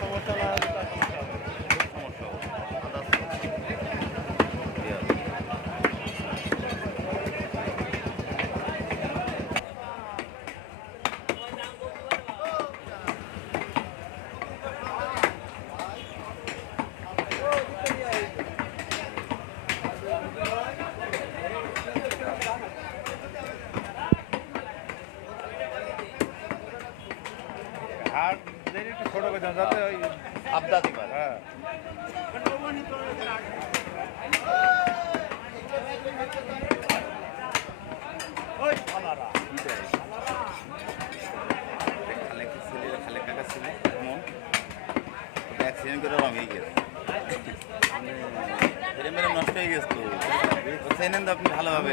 সমস্যা না হলে তার সমস্যা হবে। সমস্যা হবে আদার্স আর যদি একটু ছোটো করে দেন যাতে ওই আবদাতি পারে হ্যাঁ ওই ফালারা খালেক ছেলে খালেক কাকা ছেলে মন অ্যাক্সিডেন্ট করে রঙেই গেছে মেরে মেরে নষ্ট হয়ে গেছে তো চেনেন তো আপনি ভালোভাবে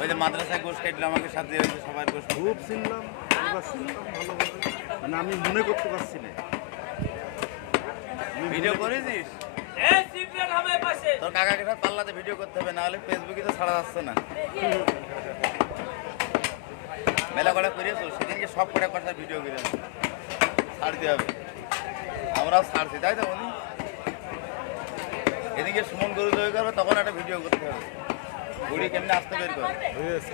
ওই যে মাদ্রাসায় গোশ কাটলো আমাকে সাথে হয়েছে সবার গোশ খুব চিনলাম এবার চিনলাম ভালোভাবে মানে আমি মনে করতে পারছি না ভিডিও করেছিস তোর কাকাকে সাথে পাল্লাতে ভিডিও করতে হবে নাহলে ফেসবুকে তো ছাড়া যাচ্ছে না মেলা কটা করিয়েছো সেদিনকে সব কটা কথা ভিডিও করে ছাড়তে হবে আমরাও ছাড়ছি তাই তো বলি এদিকে সুমন গরু তৈরি করবে তখন একটা ভিডিও করতে হবে ঘুড়ি কেমনি আসতে বের করে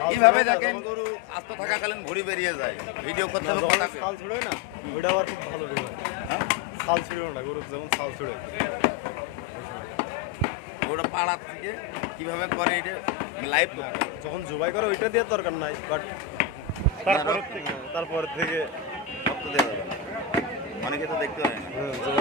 কিভাবে দেখেন গরু আস্ত থাকাকালীন ঘুড়ি বেরিয়ে যায় ভিডিও করতে হবে কথা ছাল ছুড়ে না ওইটা আবার খুব ভালো ভিডিও হ্যাঁ ছাল ছুড়ে না গরু যেমন ছাল ছুড়ে ওটা পাড়ার থেকে কিভাবে করে এটা লাইভ যখন জবাই করে ওইটা দেওয়ার দরকার নাই বাট তারপর থেকে রক্ত দেওয়া যাবে না। অনেকে তো দেখতে পারে না জবাই